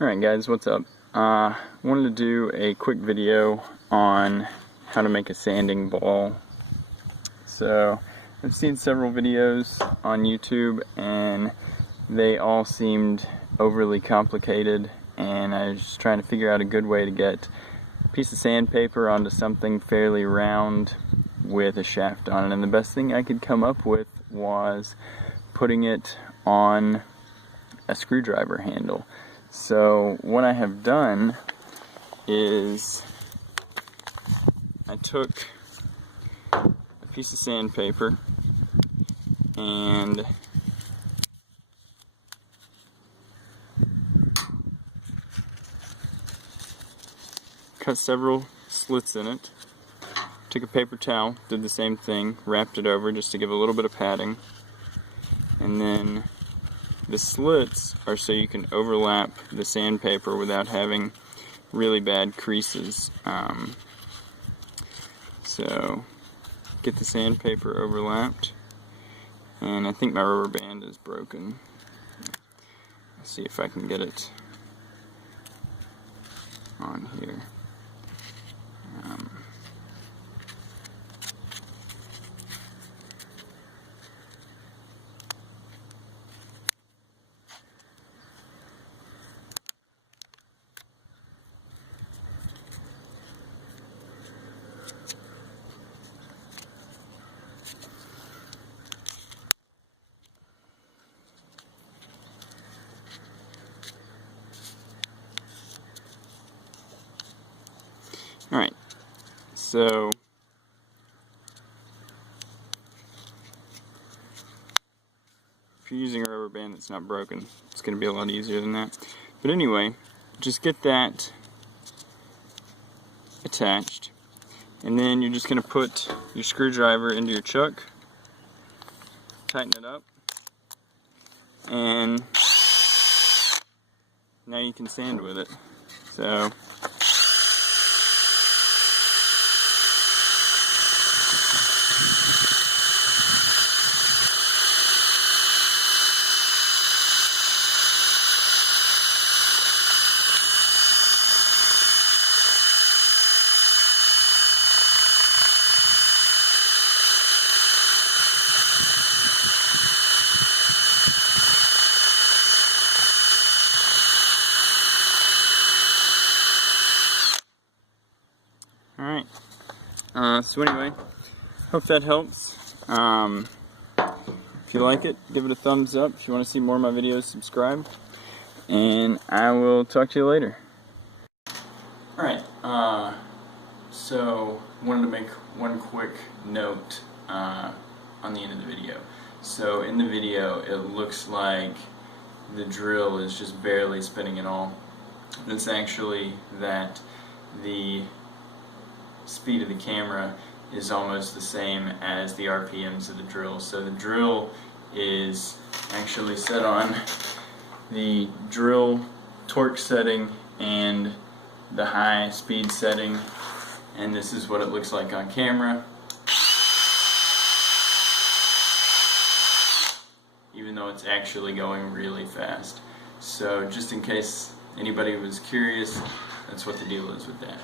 Alright guys, what's up? Wanted to do a quick video on how to make a sanding ball. So, I've seen several videos on YouTube and they all seemed overly complicated, and I was just trying to figure out a good way to get a piece of sandpaper onto something fairly round with a shaft on it. And the best thing I could come up with was putting it on a screwdriver handle. So what I have done is I took a piece of sandpaper and cut several slits in it. Took a paper towel, did the same thing, wrapped it over just to give a little bit of padding, and then the slits are so you can overlap the sandpaper without having really bad creases. So get the sandpaper overlapped, and I think my rubber band is broken. Let's see if I can get it on here. Alright, so if you're using a rubber band that's not broken, it's going to be a lot easier than that. But anyway, just get that attached, and then you're just going to put your screwdriver into your chuck, tighten it up, and now you can sand with it. So alright, so anyway, hope that helps. If you like it, give it a thumbs up. If you want to see more of my videos, subscribe. And I will talk to you later. Alright, so wanted to make one quick note on the end of the video. So in the video, it looks like the drill is just barely spinning at all. It's actually that the speed of the camera is almost the same as the RPMs of the drill. So the drill is actually set on the drill torque setting and the high speed setting, and this is what it looks like on camera, even though it's actually going really fast. So just in case anybody was curious, that's what the deal is with that.